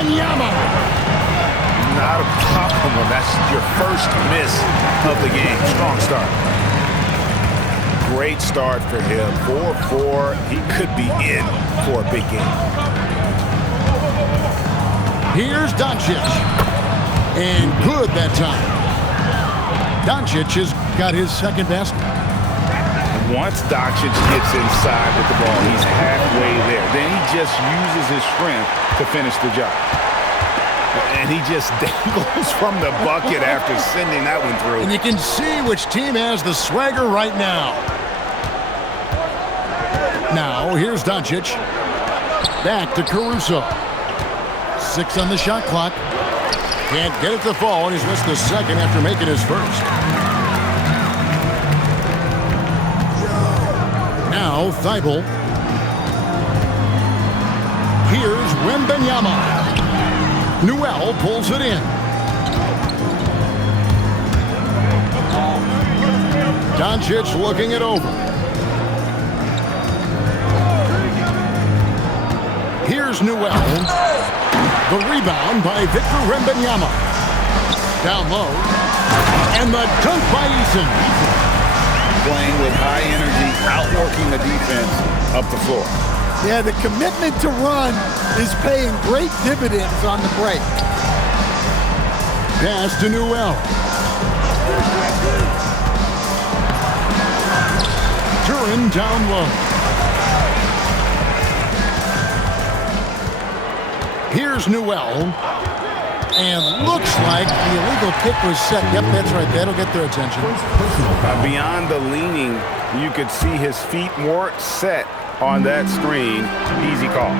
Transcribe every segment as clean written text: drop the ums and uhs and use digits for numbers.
Wembanyama. Not a problem when that's your first miss of the game. Strong start. Great start for him. 4-4. He could be in for a big game. Here's Doncic. And good that time. Doncic has got his second basket. Once Doncic gets inside with the ball, he's halfway there. Then he just uses his strength to finish the job. And he just dangles from the bucket after sending that one through. And you can see which team has the swagger right now. Now, here's Doncic. Back to Caruso. 6 on the shot clock. Can't get it to fall, and he's missed the second after making his first. Now, Thibault. Here's Wembanyama. Newell pulls it in. Doncic looking it over. Here's Newell. The rebound by Victor Wembanyama. Down low. And the dunk by Eason. Playing with high energy, outworking the defense up the floor. Yeah, the commitment to run is paying great dividends on the break. Pass to Newell. Duren down low. Here's Newell. And looks like the illegal kick was set. Yep, that's right. That'll get their attention. Beyond the leaning, you could see his feet more set on that screen. Easy call.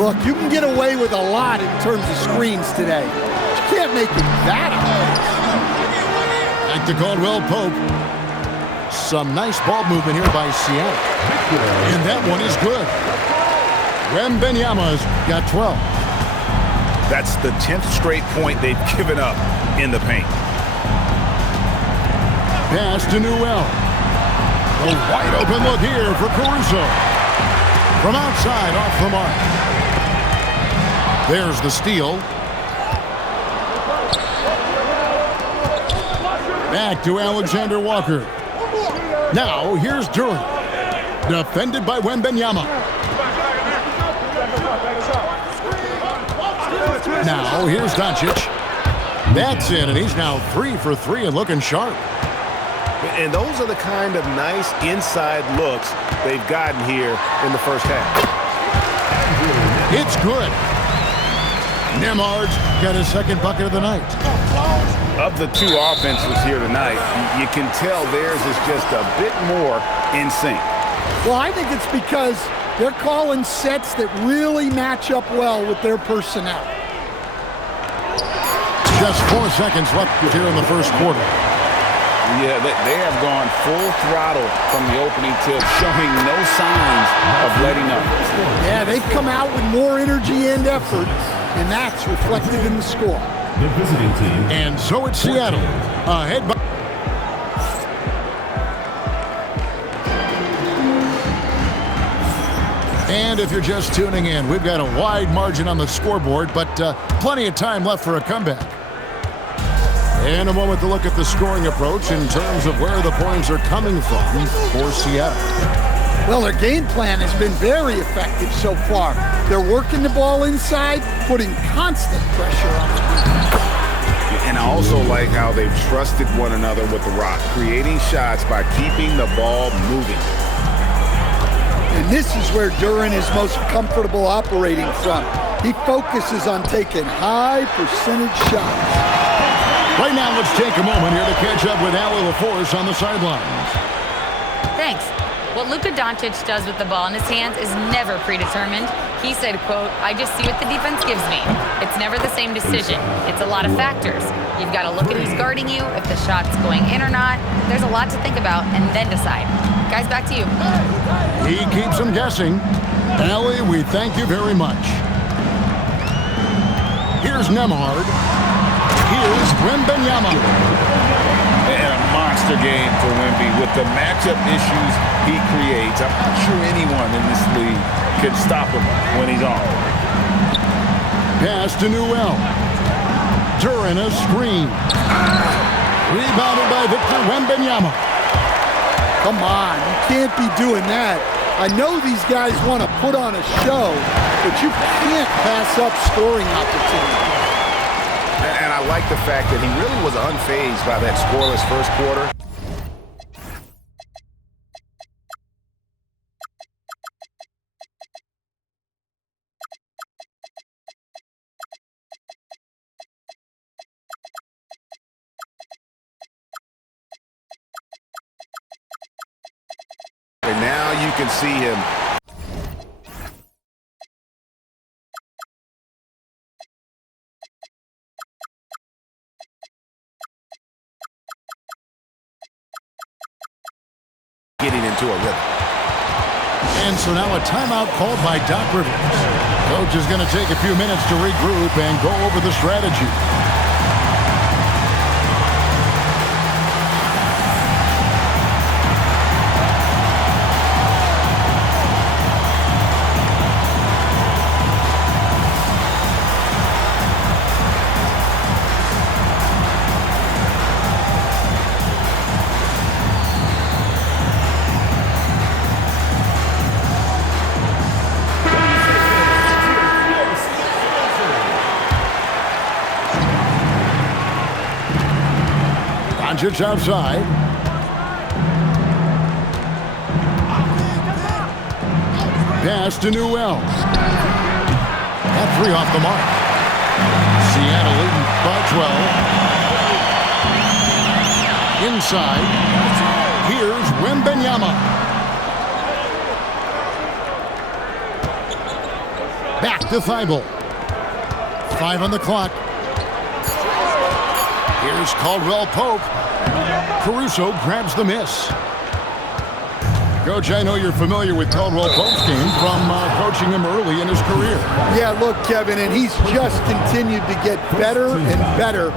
Look, you can get away with a lot in terms of screens today. You can't make it that obvious. Back to Caldwell Pope. Some nice ball movement here by Seattle. And that one is good. Wembanyama's got 12. That's the 10th straight point they've given up in the paint. Pass to Newell. A wide open look here for Caruso. From outside, off the mark. There's the steal. Back to Alexander Walker. Now, here's Duren. Defended by Wembanyama. Now, here's Doncic. That's in, and he's now 3 for 3 and looking sharp. And those are the kind of nice inside looks they've gotten here in the first half. It's good. Nembhard's got his second bucket of the night. Of the two offenses here tonight, you can tell theirs is just a bit more in sync. Well, I think it's because they're calling sets that really match up well with their personnel. Just 4 seconds left here in the first quarter. Yeah, they have gone full throttle from the opening tip, showing no signs of letting up. Yeah, they've come out with more energy and effort, and that's reflected in the score. The visiting team. And so it's Seattle, ahead by... And if you're just tuning in, we've got a wide margin on the scoreboard, but plenty of time left for a comeback. And a moment to look at the scoring approach in terms of where the points are coming from for Seattle. Well, their game plan has been very effective so far. They're working the ball inside, putting constant pressure on the defense. And I also like how they've trusted one another with the rock, creating shots by keeping the ball moving. And this is where Duren is most comfortable operating from. He focuses on taking high percentage shots. Right now, let's take a moment here to catch up with Allie LaForce on the sidelines. Thanks. What Luka Doncic does with the ball in his hands is never predetermined. He said, quote, "I just see what the defense gives me. It's never the same decision. It's a lot of factors. You've got to look at who's guarding you, if the shot's going in or not. There's a lot to think about and then decide." Guys, back to you. He keeps them guessing. Allie, we thank you very much. Here's Nembhard. Here's Wembanyama. And a monster game for Wemby with the matchup issues he creates. I'm not sure anyone in this league can stop him when he's on. Pass to Newell. Duran a screen. Rebounded by Victor Wembanyama. Come on, you can't be doing that. I know these guys want to put on a show, but you can't pass up scoring opportunities. And I like the fact that he really was unfazed by that scoreless first quarter. And now you can see him. Getting into a rhythm. And so now a timeout called by Doc Rivers. Coach is going to take a few minutes to regroup and go over the strategy. Doncic outside. Pass to Newell. That three off the mark. Seattle leading by 12. Inside. Here's Wembanyama. Back to Thibault. 5 on the clock. Here's Caldwell Pope. Caruso grabs the miss. Coach, I know you're familiar with Caldwell Pope's game from coaching him early in his career. Yeah, look, Kevin, and he's just continued to get better and better.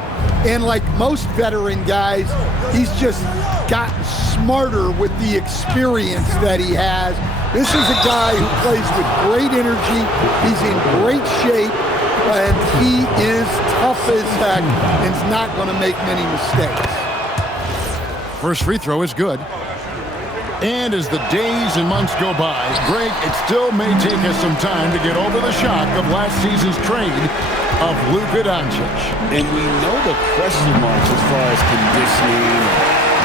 And like most veteran guys, he's just gotten smarter with the experience that he has. This is a guy who plays with great energy. He's in great shape. And he is tough as heck and is not going to make many mistakes. First free throw is good. And as the days and months go by, Greg, it still may take us some time to get over the shock of last season's trade of Luka Doncic. And we know the question marks as far as conditioning,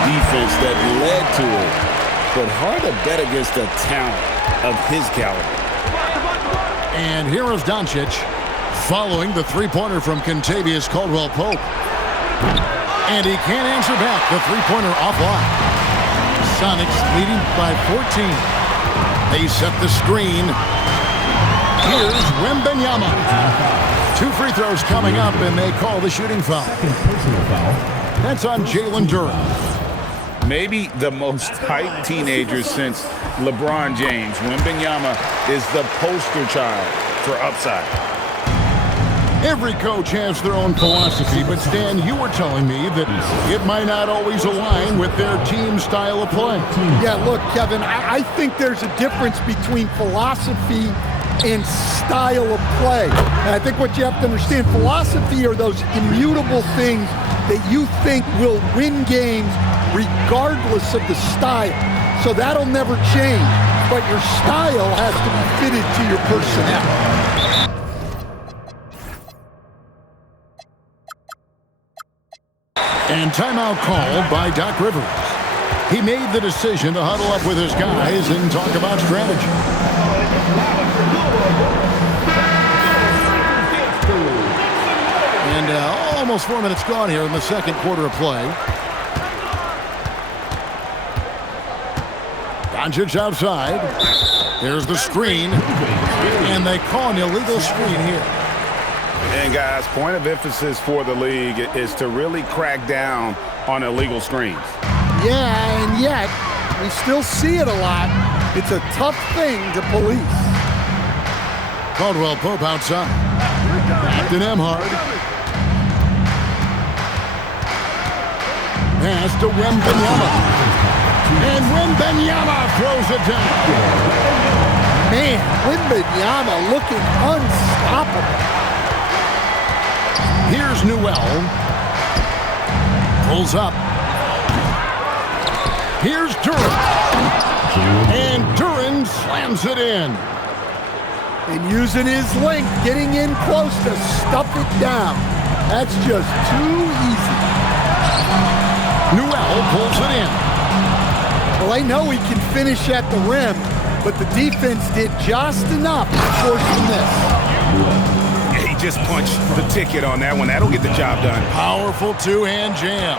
defense that led to it. But hard to bet against the talent of his caliber. And here is Doncic, following the three-pointer from Kentavious Caldwell-Pope. And he can't answer back. The three-pointer offline. Sonics leading by 14. They set the screen. Here's Wembanyama. 2 free throws coming up, and they call the shooting foul. That's on Jalen Duran. Maybe the most hyped teenager since LeBron James. Wembanyama is the poster child for upside. Every coach has their own philosophy, but Stan, you were telling me that it might not always align with their team style of play. Yeah, look, Kevin, I think there's a difference between philosophy and style of play. And I think what you have to understand, philosophy are those immutable things that you think will win games regardless of the style. So that'll never change, but your style has to be fitted to your personnel. And timeout called by Doc Rivers. He made the decision to huddle up with his guys and talk about strategy. And almost 4 minutes gone here in the second quarter of play. Doncic outside. There's the screen. And they call an illegal screen here. And guys, point of emphasis for the league is to really crack down on illegal screens. Yeah, and yet we still see it a lot. It's a tough thing to police. Caldwell Pope outside. Captain Emhard. Pass to Wembanyama. And Wembanyama throws it down. Man, Wembanyama looking unstoppable. Here's Newell. Pulls up. Here's Duren. And Duren slams it in. And using his length, getting in close to stuff it down. That's just too easy. Newell pulls it in. Well, they know he can finish at the rim, but the defense did just enough to force the miss. He just punched the ticket on that one. That'll get the job done. Powerful two-hand jam.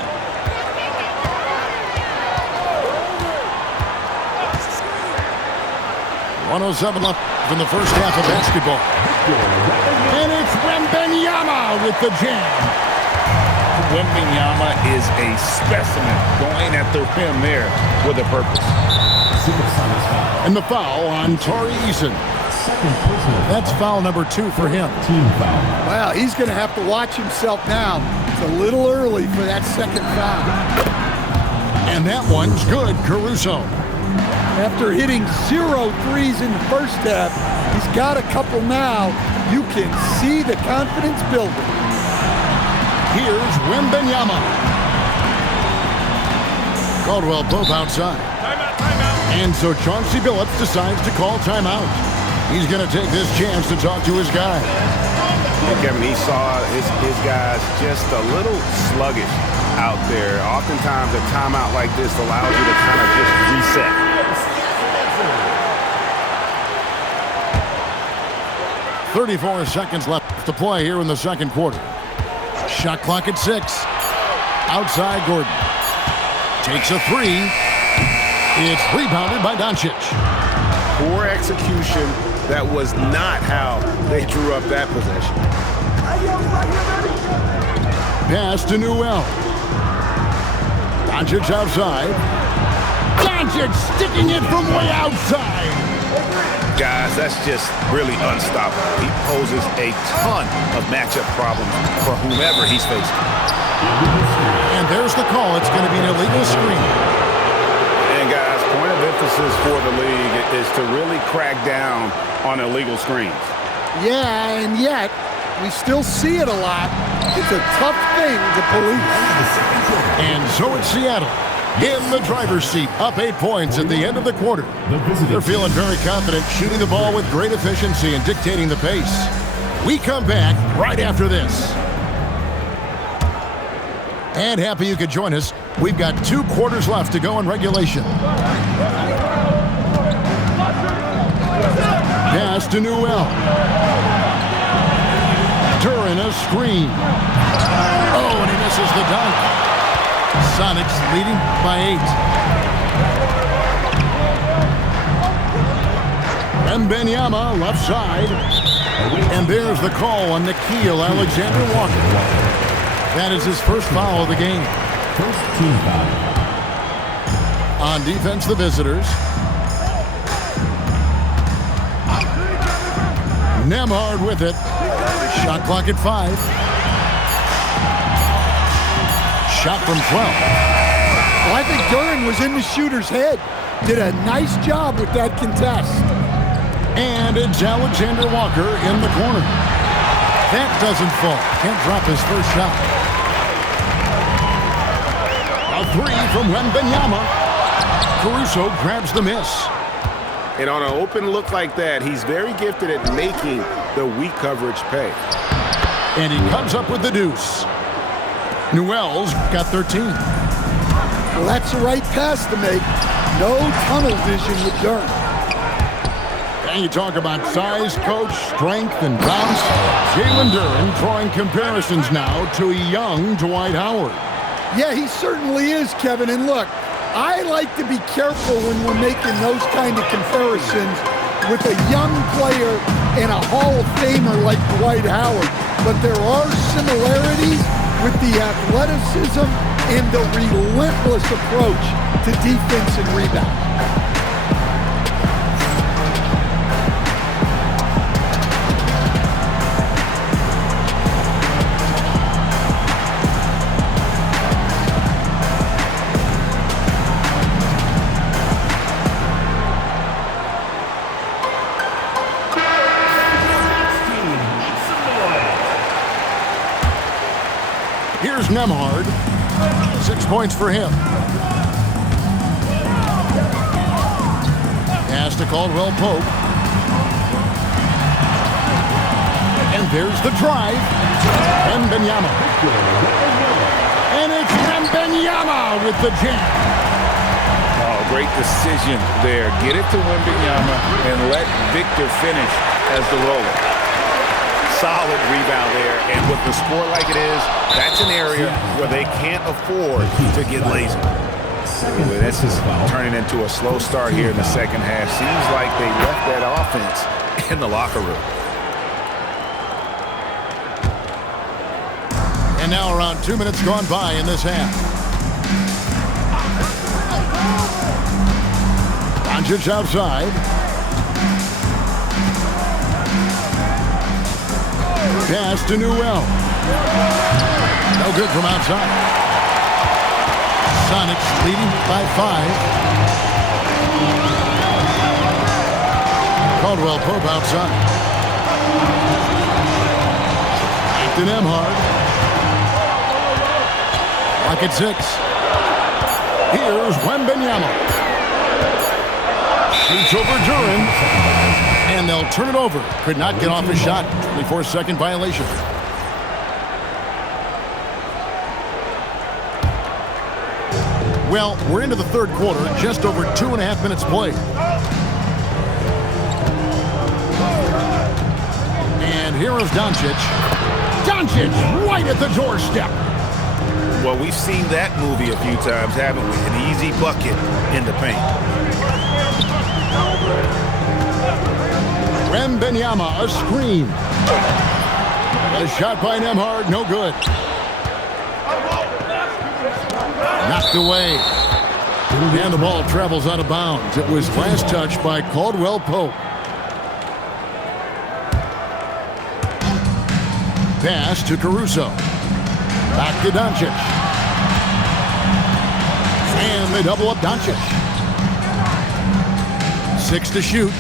.107 left in the first half of basketball. And it's Wembanyama with the jam. Wembanyama is a specimen going at the rim there with a purpose. And the foul on Tari Eason. That's foul number 2 for him. Well, he's going to have to watch himself now. It's a little early for that second foul. And that one's good, Caruso. After hitting 0 threes in the first half, he's got a couple now. You can see the confidence building. Here's Wembanyama. Caldwell both outside. Timeout. And so Chauncey Billups decides to call timeout. He's going to take this chance to talk to his guys. Kevin, he saw his guys just a little sluggish out there. Oftentimes a timeout like this allows you to kind of just reset. 34 seconds left to play here in the second quarter. Shot clock at 6. Outside Gordon. Takes a 3. It's rebounded by Doncic. Poor execution. That was not how they drew up that possession. Pass to Newell. Doncic outside. Doncic sticking it from way outside. Guys, that's just really unstoppable. He poses a ton of matchup problems for whomever he's facing. And there's the call. It's going to be an illegal screen. And guys, point of emphasis for the league is to really crack down on illegal screens. Yeah, and yet we still see it a lot. It's a tough thing to police. And so it's Seattle in the driver's seat, up 8 points at the end of the quarter. They're feeling very confident, shooting the ball with great efficiency and dictating the pace. We come back right after this. And happy you could join us. We've got 2 quarters left to go in regulation. Pass to Newell. Duren a screen. Oh, and he misses the dunk. Sonics leading by 8. Wembanyama left side. And there's the call on Nickeil Alexander-Walker. That is his first foul of the game. First team foul. On defense, the visitors. Nembhard with it. Shot clock at 5. Shot from 12. Well, I think Duren was in the shooter's head. Did a nice job with that contest. And it's Alexander Walker in the corner. That doesn't fall. Can't drop his first shot. A 3 from Wembanyama. Caruso grabs the miss. And on an open look like that, he's very gifted at making the weak coverage pay. And he comes up with the deuce. Newell's got 13. Well, that's the right pass to make. No tunnel vision with Duren. And you talk about size, coach, strength, and bounce. Jalen Duren drawing comparisons now to a young Dwight Howard. Yeah, he certainly is, Kevin. And look, I like to be careful when we're making those kind of comparisons with a young player and a Hall of Famer like Dwight Howard. But there are similarities with the athleticism and the relentless approach to defense and rebound. Here's Nembhard. 6 points for him. Pass to Caldwell Pope. And there's the drive. Wembanyama. And it's Wembanyama with the jam. Oh, great decision there. Get it to Wembanyama and let Victor finish as the roller. Solid rebound there. And with the score like it is, that's an area where they can't afford to get lazy. Anyway, this is turning into a slow start here in the second half. Seems like they left that offense in the locker room. And now around 2 minutes gone by in this half. Doncic outside. Pass to Newell. No good from outside. Sonics leading by 5. Caldwell Pope outside. Back to Nembhard. Lock at 6. Here's Wembanyama. Shoots over Duren. And they'll turn it over. Could not get off his shot. 24-second violation. Well, we're into the third quarter. Just over 2.5 minutes played. And here is Doncic. Doncic right at the doorstep. Well, we've seen that movie a few times, haven't we? An easy bucket in the paint. Wembanyama, a screen. A shot by Nembhard, no good. Knocked away. And the ball travels out of bounds. It was last touched by Caldwell Pope. Pass to Caruso. Back to Doncic. And they double up Doncic. 6 to shoot.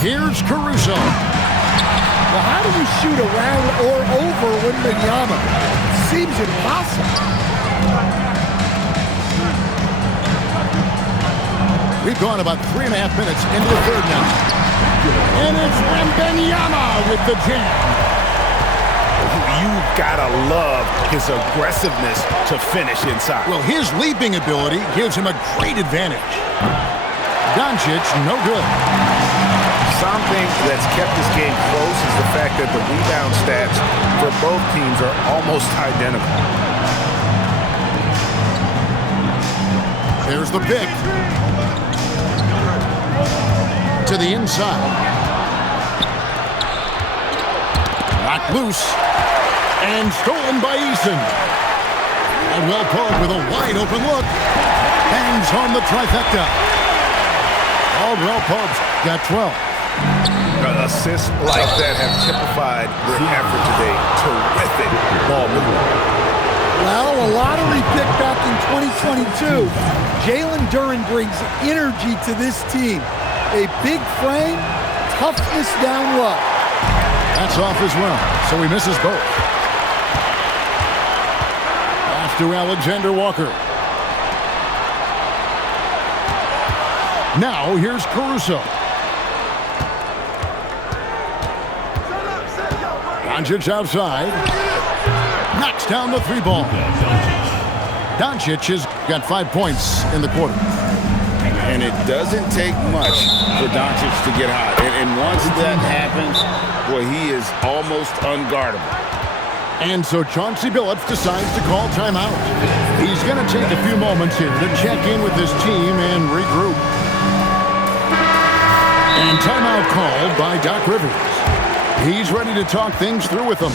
Here's Caruso. Well, how do you shoot around or over Wembanyama? Seems impossible. We've gone about 3.5 minutes into the third now. And it's Wembanyama with the jam. You've got to love his aggressiveness to finish inside. Well, his leaping ability gives him a great advantage. Doncic, no good. Something that's kept this game close is the fact that the rebound stats for both teams are almost identical. There's the pick. To the inside. Knocked loose. And stolen by Eason. Caldwell Pope with a wide open look. Hangs home the trifecta. Caldwell Pope's got 12. Assists like that have typified their effort today. Terrific ball movement. Well, a lottery pick back in 2022. Jalen Duren brings energy to this team. A big frame, toughness down low. That's off as well, so he misses both. Pass to Alexander Walker. Now here's Caruso. Doncic outside. Knocks down the 3 ball. Doncic has got 5 points in the quarter. And it doesn't take much for Doncic to get hot. And once that happens, boy, he is almost unguardable. And so Chauncey Billups decides to call timeout. He's going to take a few moments here to check in with his team and regroup. And timeout called by Doc Rivers. He's ready to talk things through with them.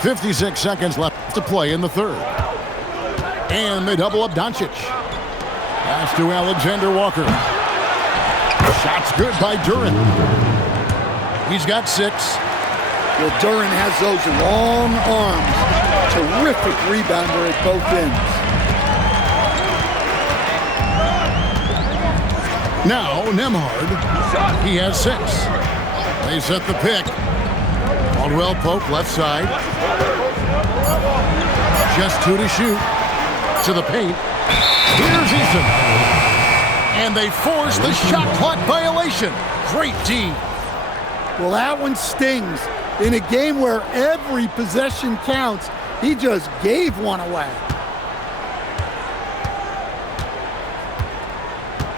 .56 seconds left to play in the third. And they double up Doncic. Pass to Alexander Walker. Shot's good by Duren. He's got 6. Well, Duren has those long arms. Terrific rebounder at both ends. Now, Nembhard. He has 6. They set the pick. Caldwell Pope, left side. Just 2 to shoot. To the paint. Here's Eason. And they force the shot clock violation. Great D. Well, that one stings. In a game where every possession counts, he just gave one away.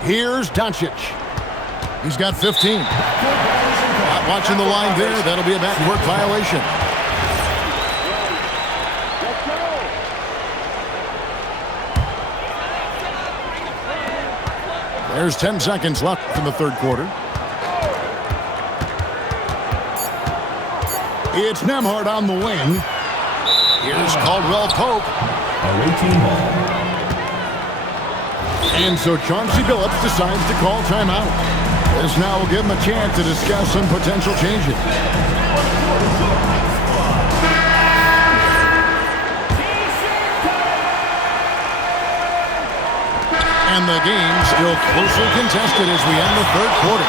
Here's Doncic. He's got 15. Not watching the line there. That'll be a backcourt violation. There's 10 seconds left in the third quarter. It's Nembhard on the wing. Here's Caldwell Pope. And so Chauncey Billups decides to call timeout. This now will give him a chance to discuss some potential changes. And the game still closely contested as we end the third quarter.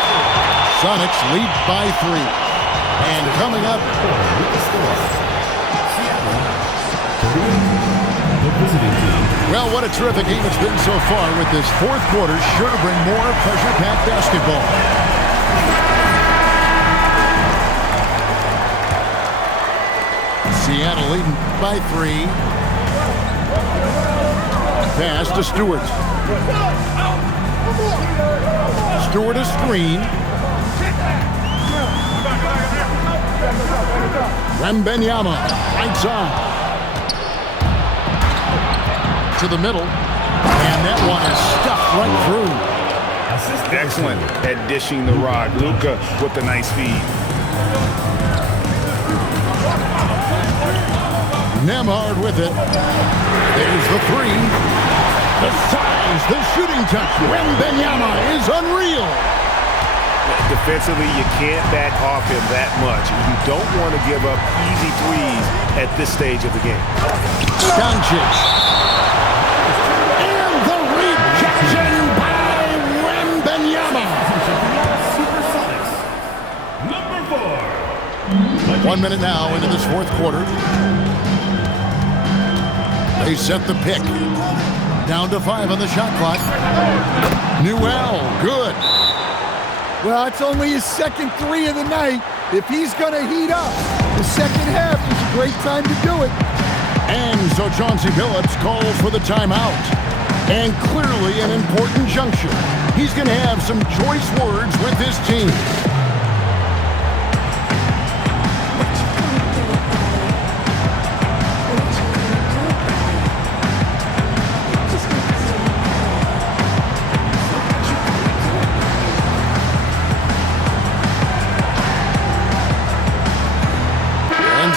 Sonics lead by 3. And coming up, well, what a terrific game it's been so far with this fourth quarter. Sure to bring more pressure-packed basketball. Seattle leading by 3. Pass to Stewart. Stewart a screen. Wembanyama, right side. To the middle. And that one is stuffed right through. Excellent at dishing the rock. Luka with the nice feed. Nembhard with it. There's the 3. The size, the shooting touch. Wembanyama is unreal. Defensively, you can't back off him that much. You don't want to give up easy threes at this stage of the game. Doncic. And the rejection by Wembanyama. Number 4. 1 minute now into this fourth quarter. They set the pick. Down to 5 on the shot clock. Newell, good. Well, it's only his second 3 of the night. If he's going to heat up, the second half is a great time to do it. And so Chauncey Billups calls for the timeout. And clearly an important juncture. He's going to have some choice words with his team.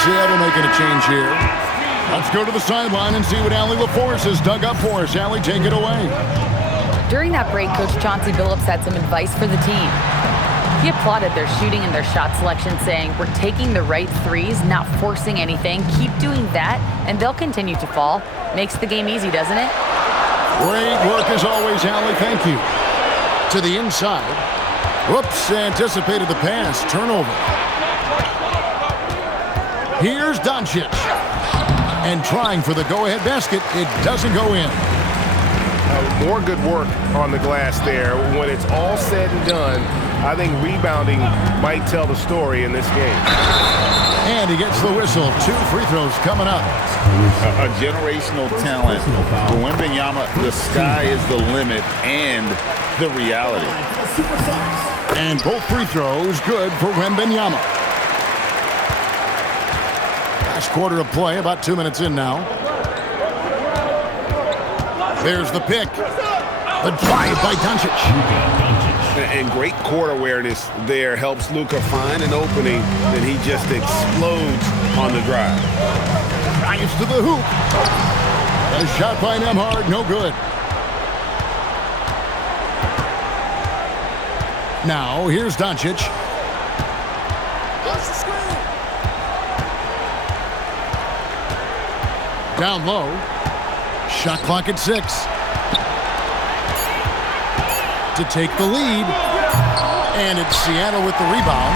Seattle making a change here. Let's go to the sideline and see what Allie LaForce has dug up for us. Allie, take it away. During that break, Coach Chauncey Billups had some advice for the team. He applauded their shooting and their shot selection, saying, "We're taking the right threes, not forcing anything. Keep doing that, and they'll continue to fall." Makes the game easy, doesn't it? Great work as always, Allie. Thank you. To the inside. Whoops, anticipated the pass. Turnover. Here's Doncic. And trying for the go-ahead basket. It doesn't go in. More good work on the glass there. When it's all said and done, I think rebounding might tell the story in this game. And he gets the whistle. 2 free throws coming up. A generational talent. For Wembanyama, the sky is the limit and the reality. And both free throws good for Wembanyama. Last quarter of play, about 2 minutes in now. There's the pick. The drive by Doncic. And great court awareness there helps Luka find an opening, and he just explodes on the drive. Drives to the hoop. A shot by Nembhard, no good. Now, here's Doncic. Down low. Shot clock at 6. To take the lead. And it's Seattle with the rebound.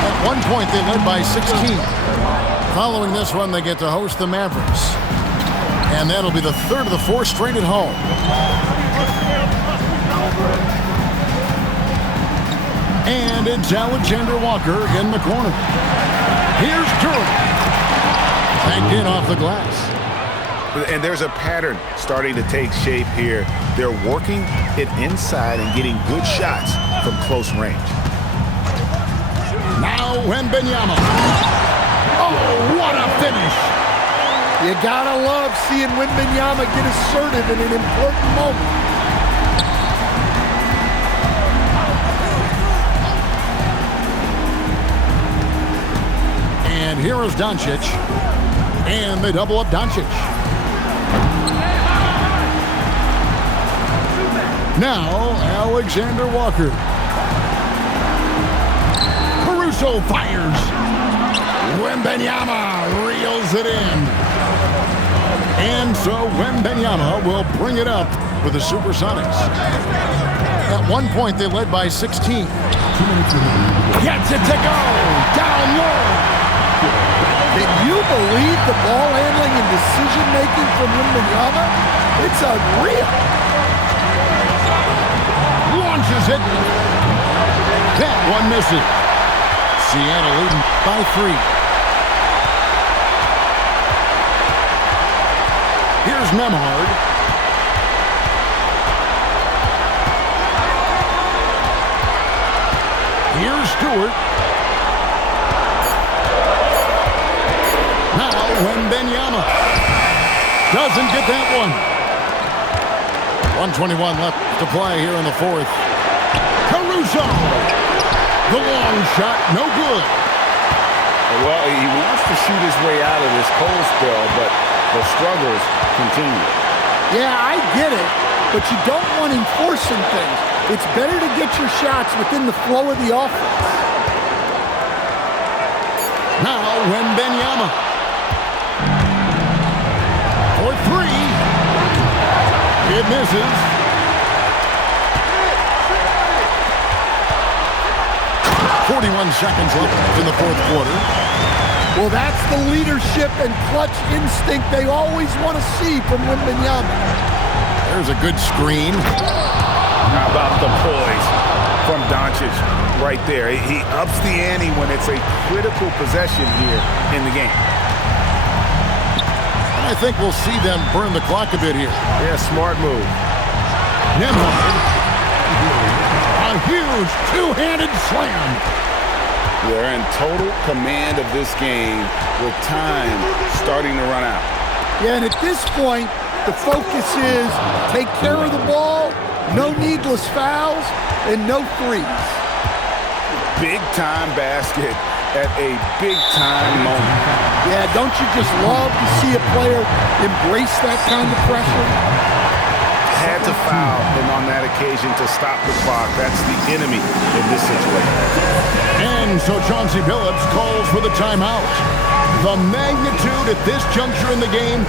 At one point, they led by 16. Following this one, they get to host the Mavericks. And that'll be the third of the 4 straight at home. And it's Alexander Walker in the corner. Here's Jordan. Backed in off the glass. And there's a pattern starting to take shape here. They're working it inside and getting good shots from close range. Now Wembanyama. Oh, what a finish. You gotta love seeing Wembanyama get assertive in an important moment. And here is Doncic. And they double up Doncic. Now, Alexander Walker. Caruso fires. Wembanyama reels it in. And so Wembanyama will bring it up for the Supersonics. At one point, they led by 16. Gets it to go. Down low. Can you believe the ball handling and decision-making from Wembanyama? It's unreal. Launches it. That one misses. Seattle leading by 3. Here's Nembhard. Here's Stewart. Now Wembanyama doesn't get that one. 1:21 left to play here in the 4th. Caruso. The long shot, no good. Well, he wants to shoot his way out of this cold spell, but the struggles continue. Yeah, I get it, but you don't want him forcing things. It's better to get your shots within the flow of the offense. Now Wembanyama. For 3. It misses. .41 seconds left in the 4th quarter. Well, that's the leadership and clutch instinct they always want to see from Wembanyama. There's a good screen. How about the poise from Doncic right there? He ups the ante when it's a critical possession here in the game. And I think we'll see them burn the clock a bit here. Yeah, smart move. Nembhard. A huge two-handed slam. They're in total command of this game with time starting to run out. Yeah, and at this point, the focus is take care of the ball, no needless fouls, and no threes. Big-time basket at a big-time moment. Yeah, don't you just love to see a player embrace that kind of pressure? Had to foul him on that occasion to stop the clock. That's the enemy in this situation. And so Chauncey Billups calls for the timeout. The magnitude at this juncture in the game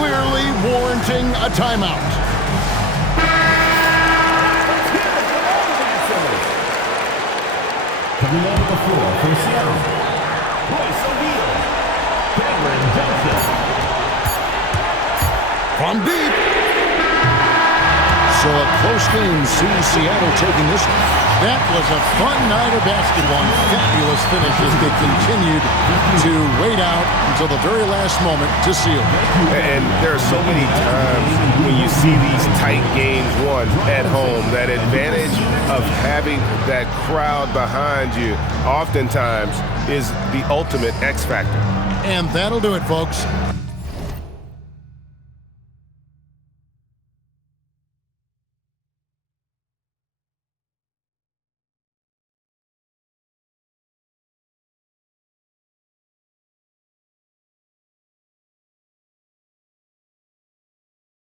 clearly warranting a timeout. Coming onto the floor for Seattle, Royce O'Neal, Cameron Johnson. From deep. So a close game sees Seattle taking this one. That was a fun night of basketball. Fabulous finishes that continued to wait out until the very last moment to seal. And there are so many times when you see these tight games won at home, that advantage of having that crowd behind you oftentimes is the ultimate X factor. And that'll do it, folks.